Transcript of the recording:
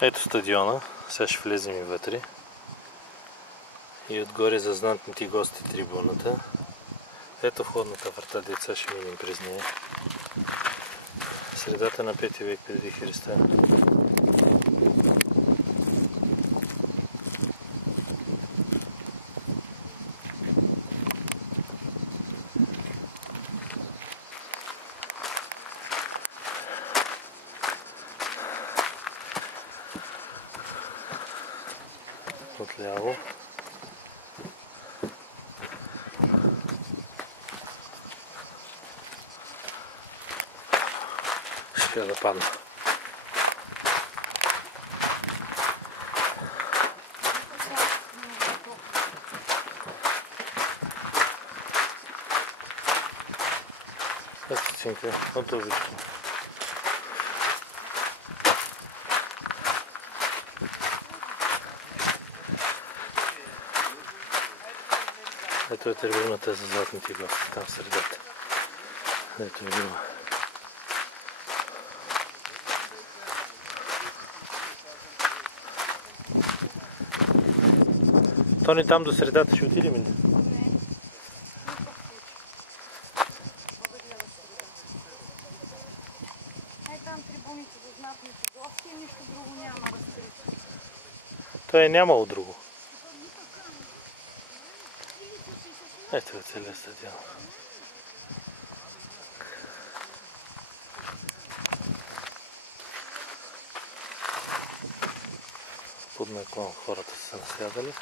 Ето стадиона, сега ще влезем и вътре. И отгоре за знатните гости трибуната. Ето входната врата, деца ще минем през нея. Средата на 5 век преди Христа. Отляво. Ще да падна. Ето цинка, от този. Ето е трибуната за златните гости, там в средата. Ето е има. Тони, там до средата ще отидем ли? Там трибуните за знатните гости и нищо друго няма разкрито. Той е нямало друго. Ето е целият стадион. Под наклон хората са насядали.